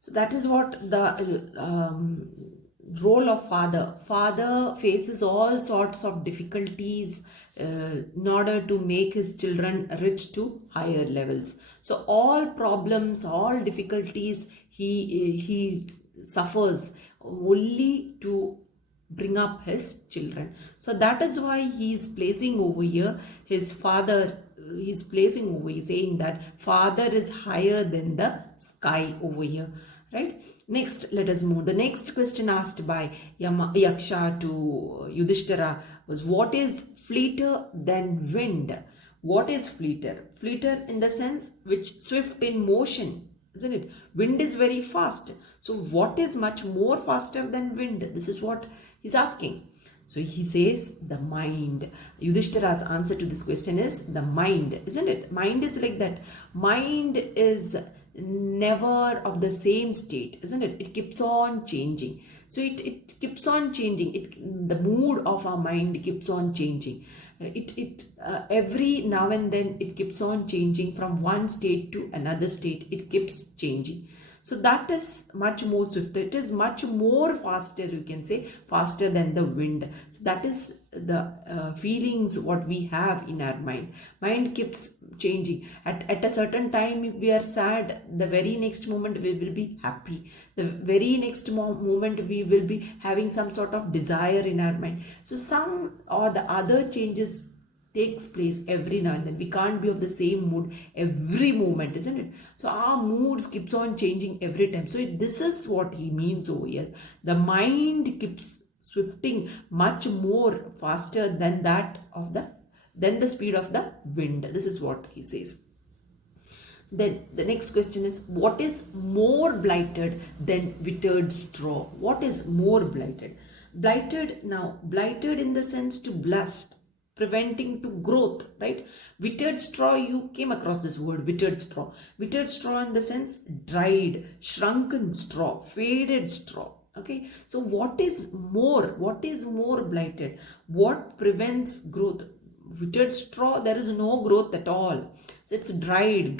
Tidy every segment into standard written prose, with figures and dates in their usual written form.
So that is what the role of father. Father faces all sorts of difficulties in order to make his children reach to higher levels. So all problems, all difficulties he suffers only to bring up his children. So that is why he is placing over here his father. He's placing over here saying that father is higher than the sky over here, right? Next, let us move. The next question asked by Yaksha to Yudhishthira was, what is fleeter than wind? What is fleeter? Fleeter in the sense which swift in motion, isn't it? Wind is very fast. So what is much more faster than wind? This is what he's asking. So he says the mind. Yudhishthira's answer to this question is the mind, isn't it? Mind is like that. Mind is never of the same state, isn't it? It keeps on changing. So it keeps on changing. The mood of our mind keeps on changing. Every now and then it keeps on changing from one state to another state. It keeps changing. So that is much more swift. It is much more faster, you can say, faster than the wind. So that is the feelings what we have in our mind. Mind keeps changing. At a certain time, if we are sad, the very next moment we will be happy. The very next moment we will be having some sort of desire in our mind. So some or the other changes takes place every now and then. We can't be of the same mood every moment, isn't it? So our moods keeps on changing every time. So this is what he means over here. The mind keeps swifting much more faster than the speed of the wind. This is what he says. Then the next question is, what is more blighted than withered straw? What is more blighted? Blighted in the sense to blast, preventing to growth, right? Withered straw, you came across this word, withered straw. Withered straw in the sense dried, shrunken straw, faded straw. Okay, so what is more blighted? What prevents growth? Withered straw, there is no growth at all. So it's dried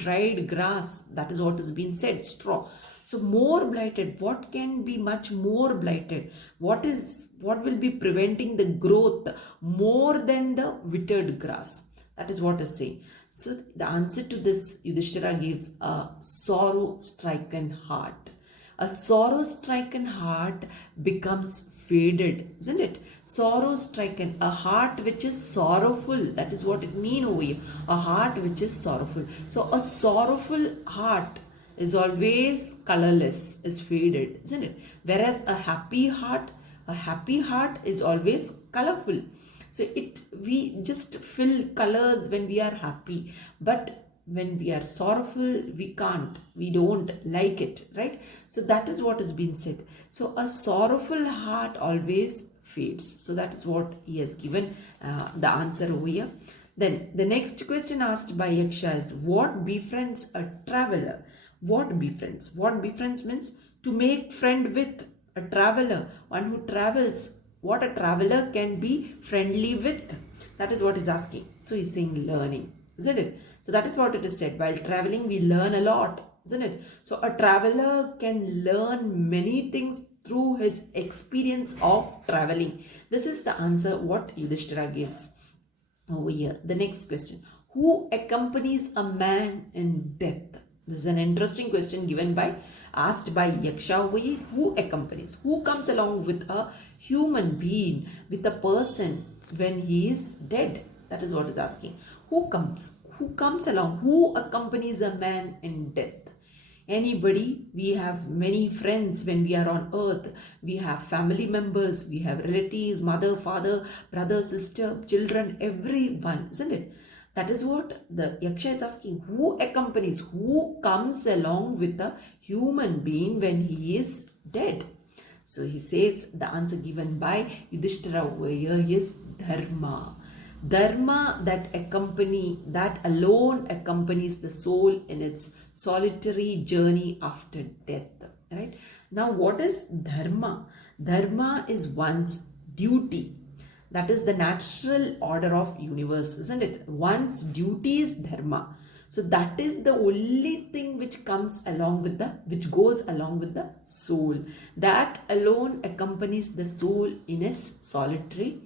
grass. That is what has been said, straw. So more blighted, what can be much more blighted? What will be preventing the growth more than the withered grass? That is what is saying. So the answer to this, Yudhishthira gives a sorrow-stricken heart. A sorrow-stricken heart becomes faded, isn't it? Sorrow-stricken, a heart which is sorrowful. That is what it means over here. A heart which is sorrowful. So a sorrowful heart is always colorless, is faded, isn't it? Whereas a happy heart is always colorful. So we just fill colors when we are happy, but when we are sorrowful, we don't like it, right? So that is what has been said. So a sorrowful heart always fades. So that is what he has given the answer over here. Then the next question asked by Yaksha is, what befriends a traveler? What befriends? What befriends means to make friend with. A traveler, one who travels. What a traveler can be friendly with. That is what he's asking. So he's saying learning, isn't it? So that is what it is said. While traveling, we learn a lot, isn't it? So a traveler can learn many things through his experience of traveling. This is the answer what Yudhishthira gives over here. The next question. Who accompanies a man in death? This is an interesting question asked by Yaksha over here. Who accompanies? Who comes along with a human being, with a person when he is dead? That is what is asking. Who comes? Who comes along? Who accompanies a man in death? Anybody. We have many friends when we are on earth. We have family members, we have relatives, mother, father, brother, sister, children, everyone, isn't it? That is what the Yaksha is asking. Who accompanies? Who comes along with a human being when he is dead? So he says the answer given by Yudhishthira over here is Dharma. Dharma that alone accompanies the soul in its solitary journey after death. Right? Now what is Dharma? Dharma is one's duty. That is the natural order of universe, isn't it? One's duty is dharma. So that is the only thing which comes along with which goes along with the soul. That alone accompanies the soul in its solitary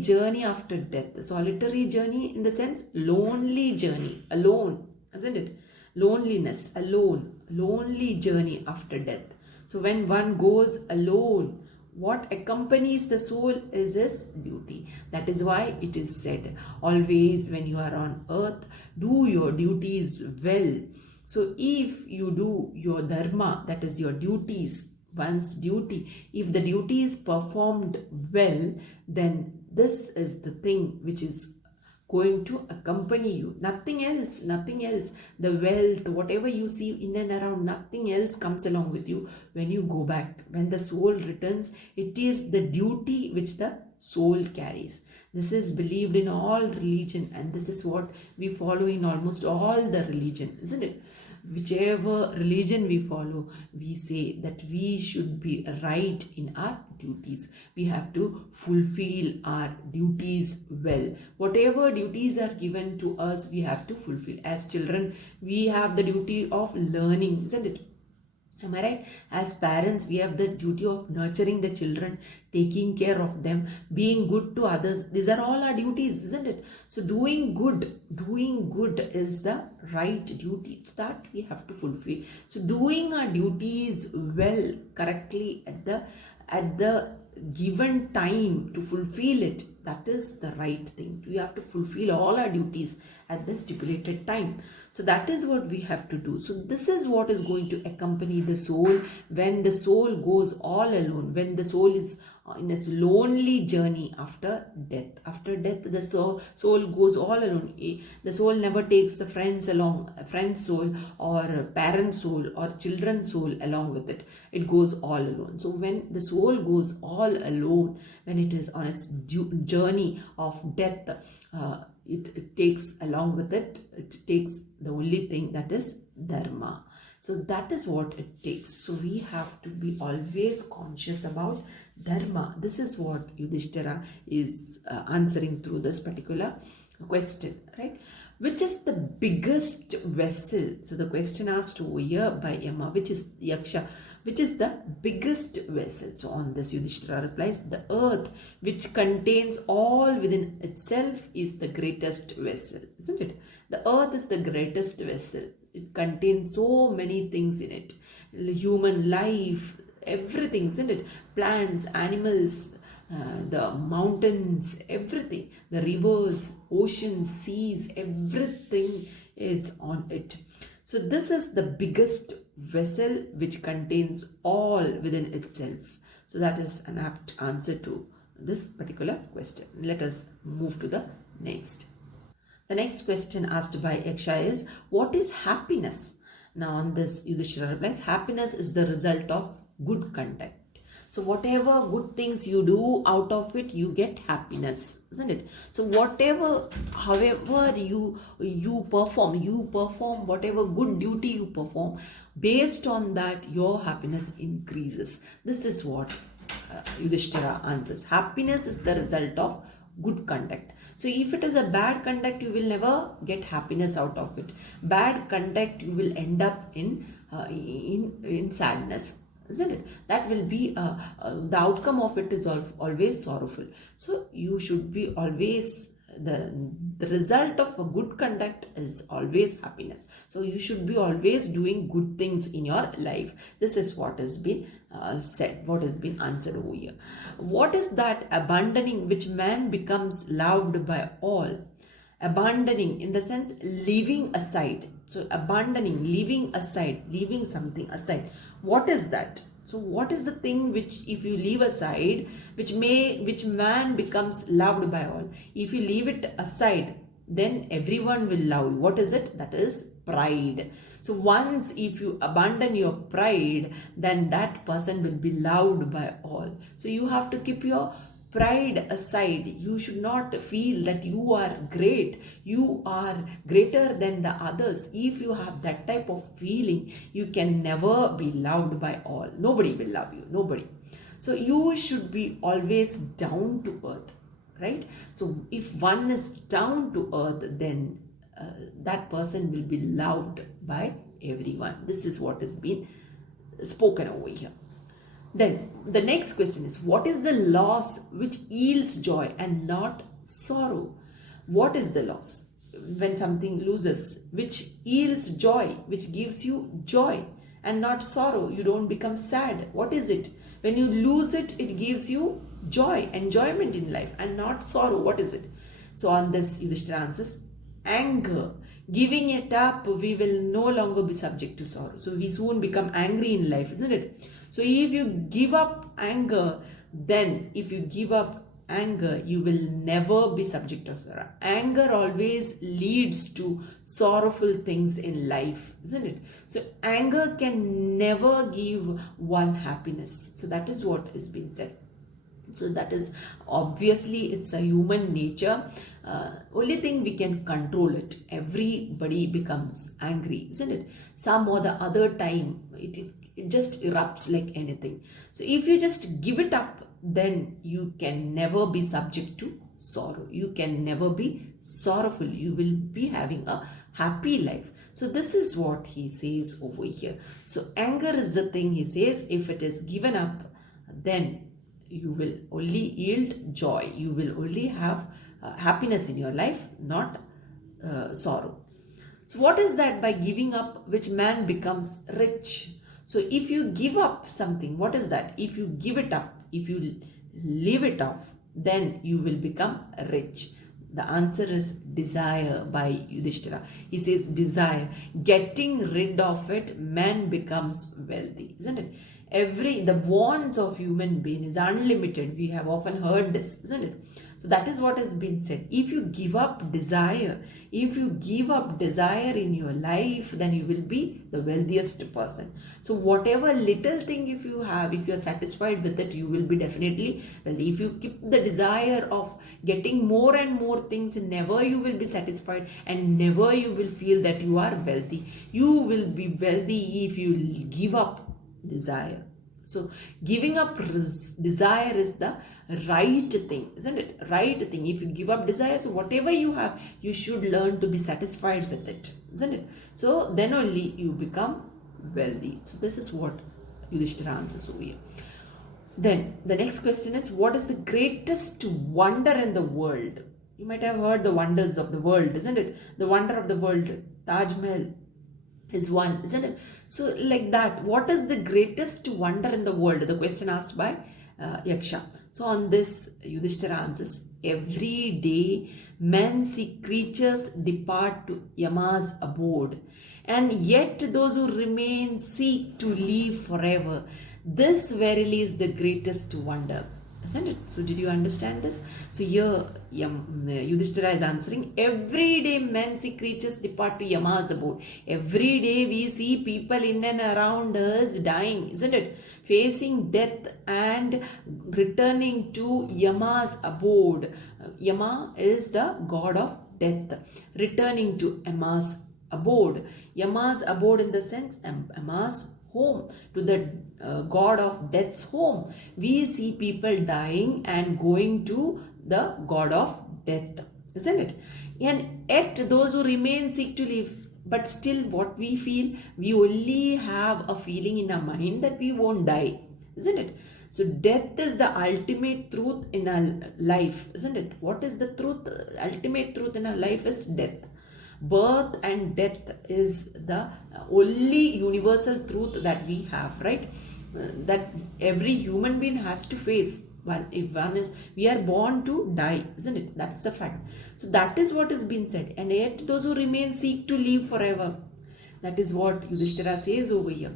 journey after death. The solitary journey in the sense lonely journey, alone, isn't it? Loneliness, alone, lonely journey after death. So when one goes alone, what accompanies the soul is his duty. That is why it is said, always when you are on earth, do your duties well. So if you do your dharma, that is your duties, one's duty, if the duty is performed well, then this is the thing which is going to accompany you. Nothing else, nothing else. The wealth, whatever you see in and around, nothing else comes along with you when you go back. When the soul returns, it is the duty which the soul carries. This is believed in all religion, and this is what we follow in almost all the religion, isn't it? Whichever religion we follow, we say that we should be right in our duties. We have to fulfill our duties well. Whatever duties are given to us, we have to fulfill. As children, we have the duty of learning, isn't it? Am I right? As parents, we have the duty of nurturing the children, taking care of them, being good to others. These are all our duties, isn't it? So doing good is the right duty. So that we have to fulfill. So doing our duties well, correctly at the given time to fulfill it, that is the right thing. We have to fulfill all our duties at the stipulated time. So that is what we have to do. So this is what is going to accompany the soul when the soul goes all alone, when the soul is in its lonely journey after death. After death, the soul goes all alone. The soul never takes the friend's soul or parent soul or children's soul along with it. It goes all alone. So when the soul goes all alone, when it is on its journey of death, it takes along with it takes the only thing, that is dharma. So that is what it takes. So we have to be always conscious about dharma. This is what Yudhishthira is answering through this particular question, right? Which is the biggest vessel? So the question asked over here by Yama, which is Yaksha, which is the biggest vessel? So on this, Yudhishthira replies, the earth, which contains all within itself, is the greatest vessel, isn't it? The earth is the greatest vessel. It contains so many things in it. Human life, everything, isn't it? Plants, animals, the mountains, everything, the rivers, oceans, seas, everything is on it. So this is the biggest vessel which contains all within itself. So that is an apt answer to this particular question. Let us move to the next. The next question asked by Yaksha is, what is happiness? Now on this, Yudhishthira replies, happiness is the result of good conduct. So whatever good things you do, out of it you get happiness, isn't it? So however you perform whatever good duty you perform, based on that your happiness increases. This is what Yudhishthira answers. Happiness is the result of good conduct. So if it is a bad conduct, you will never get happiness out of it. Bad conduct, you will end up in sadness, isn't it? That will be the outcome of it is always sorrowful. So you should be always the result of a good conduct is always happiness. So you should be always doing good things in your life. This is what has been said, what has been answered over here. What is that abandoning which man becomes loved by all? Abandoning in the sense leaving aside. So abandoning, leaving aside, leaving something aside. What is that? So what is the thing which, if you leave aside, which man becomes loved by all? If you leave it aside, then everyone will love you. What is it? That is pride. So once if you abandon your pride, then that person will be loved by all. So you have to keep your pride aside. You should not feel that you are great, you are greater than the others. If you have that type of feeling, you can never be loved by all. Nobody will love you, nobody. So you should be always down to earth, right? So if one is down to earth, then that person will be loved by everyone. This is what has been spoken over here. Then the next question is, what is the loss which yields joy and not sorrow? What is the loss? When something loses, which yields joy, which gives you joy and not sorrow, you don't become sad. What is it? When you lose it, it gives you joy, enjoyment in life and not sorrow. What is it? So on this, Yudhishthira answers, anger. Giving it up, we will no longer be subject to sorrow. So we soon become angry in life, isn't it? So if you give up anger, then if you give up anger, you will never be subject to sorrow. Anger always leads to sorrowful things in life, isn't it? So anger can never give one happiness. So that is what is being said. So that is, obviously it's a human nature. Only thing we can control it. Everybody becomes angry, isn't it? Some or the other time it just erupts like anything. So if you just give it up, then you can never be subject to sorrow. You can never be sorrowful. You will be having a happy life. So this is what he says over here. So anger is the thing, he says, if it is given up, then you will only yield joy. You will only have happiness in your life, not sorrow. So what is that? By giving up which man becomes rich. So if you give up something, what is that? If you give it up, if you leave it off, then you will become rich. The answer is desire by Yudhishthira. He says desire. Getting rid of it, man becomes wealthy, isn't it? The wants of human being is unlimited. We have often heard this, isn't it? So that is what has been said. If you give up desire, if you give up desire in your life, then you will be the wealthiest person. So whatever little thing if you have, if you are satisfied with it, you will be definitely wealthy. If you keep the desire of getting more and more things, never you will be satisfied and never you will feel that you are wealthy. You will be wealthy if you give up desire. So giving up desire is the right thing, isn't it? Right thing. If you give up desire, so whatever you have, you should learn to be satisfied with it, isn't it? So then only you become wealthy. So this is what Yudhishthira answers over here. Then the next question is, what is the greatest wonder in the world? You might have heard the wonders of the world, isn't it? The wonder of the world, Taj Mahal is one, isn't it? So like that, what is the greatest wonder in the world? The question asked by Yaksha. So on this, Yudhishthira answers, every day men see creatures depart to Yama's abode, and yet those who remain seek to live forever. This verily is the greatest wonder, isn't it? So did you understand this? So here Yudhishthira is answering, every day men see creatures depart to Yama's abode. Every day we see people in and around us dying, isn't it? Facing death and returning to Yama's abode. Yama is the god of death. Returning to Yama's abode. Yama's abode in the sense Yama's home, to the god of death's home. We see people dying and going to the god of death, isn't it? And yet those who remain seek to live. But still what we feel, we only have a feeling in our mind that we won't die, isn't it? So death is the ultimate truth in our life, isn't it? What is the truth? Ultimate truth in our life is death. Birth and death is the only universal truth that we have, right? That every human being has to face. If one is, we are born to die, isn't it? That's the fact. So that is what is being said. And yet those who remain seek to live forever. That is what Yudhishthira says over here.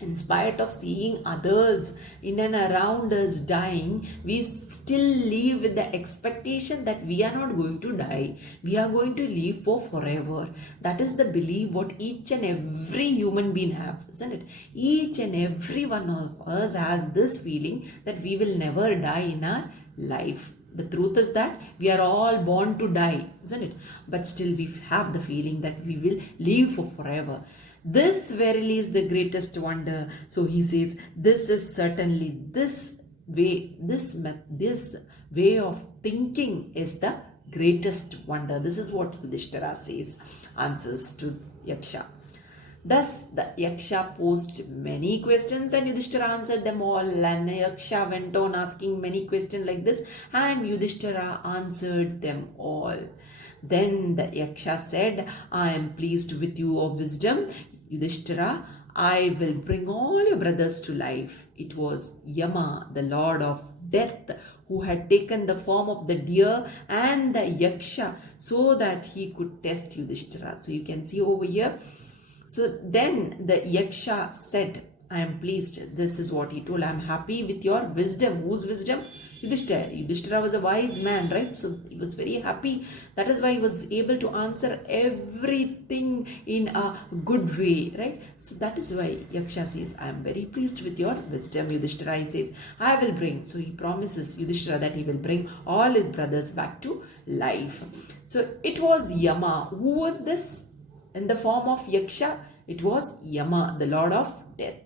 In spite of seeing others in and around us dying, we still live with the expectation that we are not going to die. We are going to live for forever. That is the belief what each and every human being have, isn't it? Each and every one of us has this feeling that we will never die in our life. The truth is that we are all born to die, isn't it? But still we have the feeling that we will live for forever. This verily is the greatest wonder. So he says, this is certainly this way of thinking is the greatest wonder. This is what Yudhishthira says, answers to Yaksha. Thus the Yaksha posed many questions and Yudhishthira answered them all. And Yaksha went on asking many questions like this and Yudhishthira answered them all. Then the Yaksha said, I am pleased with you of wisdom, Yudhishthira. I will bring all your brothers to life. It was Yama, the lord of death, who had taken the form of the deer and the Yaksha so that he could test Yudhishthira. So you can see over here. So then the Yaksha said, I am pleased. This is what he told. I am happy with your wisdom. Whose wisdom? Yudhishthira. Yudhishthira was a wise man, right? So he was very happy. That is why he was able to answer everything in a good way, right? So that is why Yaksha says, I am very pleased with your wisdom. Yudhishthira, he says, I will bring. So he promises Yudhishthira that he will bring all his brothers back to life. So it was Yama. Who was this? In the form of Yaksha, it was Yama, the lord of death.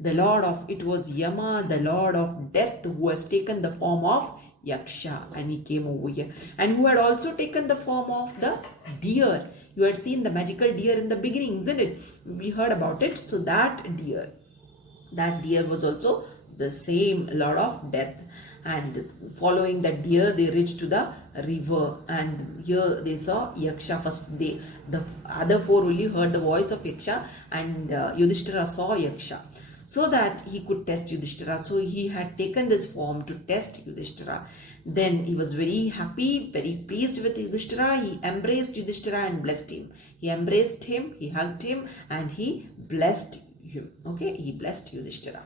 It was Yama, the lord of death, who has taken the form of Yaksha, and he came over here. And who had also taken the form of the deer. You had seen the magical deer in the beginning, isn't it? We heard about it. So that deer was also the same lord of death. And following that deer, they reached to the river, and here they saw Yaksha first. The other four only heard the voice of Yaksha, and Yudhishthira saw Yaksha so that he could test Yudhishthira. So he had taken this form to test Yudhishthira. Then he was very happy, very pleased with Yudhishthira. He embraced Yudhishthira and blessed him. He embraced him, he hugged him, and he blessed him. Okay, he blessed Yudhishthira.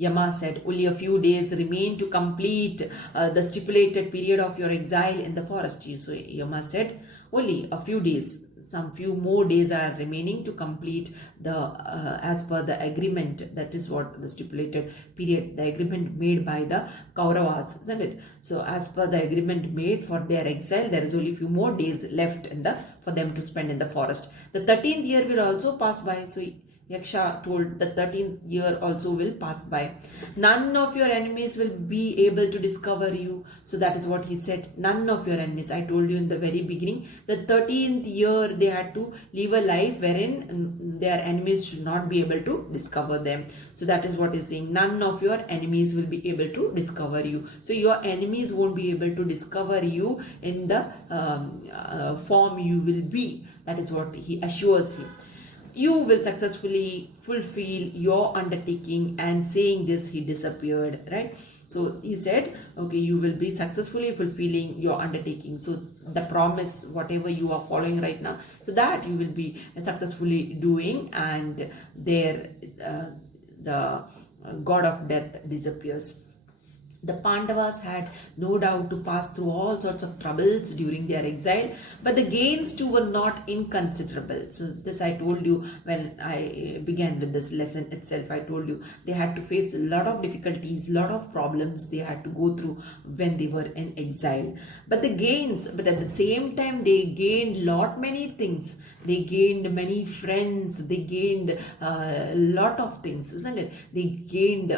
Yama said, only a few days remain to complete the stipulated period of your exile in the forest. So Yama said, only a few days, some few more days are remaining to complete the as per the agreement. That is what the stipulated period, the agreement made by the Kauravas, isn't it? So as per the agreement made for their exile, there is only a few more days left for them to spend in the forest. The 13th year will also pass by. So Yaksha told the 13th year also will pass by. None of your enemies will be able to discover you. So that is what he said. None of your enemies. I told you in the very beginning, the 13th year they had to live a life wherein their enemies should not be able to discover them. So that is what he's saying. None of your enemies will be able to discover you. So your enemies won't be able to discover you in the form you will be. That is what he assures him. You will successfully fulfill your undertaking, and saying this, he disappeared, right? So he said, okay, you will be successfully fulfilling your undertaking. So the promise, whatever you are following right now, so that you will be successfully doing, and there the god of death disappears. The Pandavas had no doubt to pass through all sorts of troubles during their exile, but the gains too were not inconsiderable. So this I told you when I began with this lesson itself. I told you they had to face a lot of difficulties, lot of problems they had to go through when they were in exile. But the gains, but at the same time they gained many things. They gained many friends. They gained a lot of things, isn't it? They gained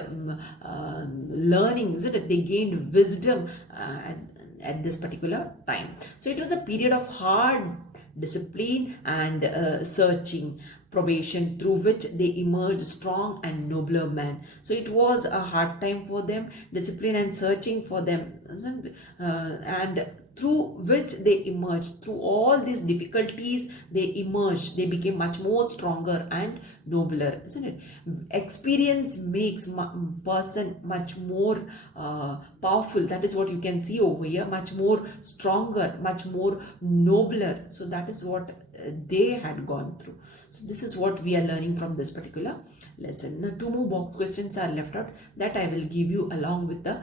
learning, isn't it? They gained wisdom at this particular time. So it was a period of hard discipline and searching, probation, through which they emerged strong and nobler men. So it was a hard time for them, discipline and searching for them, isn't it? And through which they emerged. Through all these difficulties, they emerged. They became much more stronger and nobler, isn't it? Experience makes person much more powerful. That is what you can see over here. Much more stronger, much more nobler. So that is what they had gone through. So this is what we are learning from this particular lesson. Now 2 more box questions are left out that I will give you along with the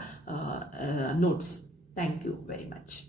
notes. Thank you very much.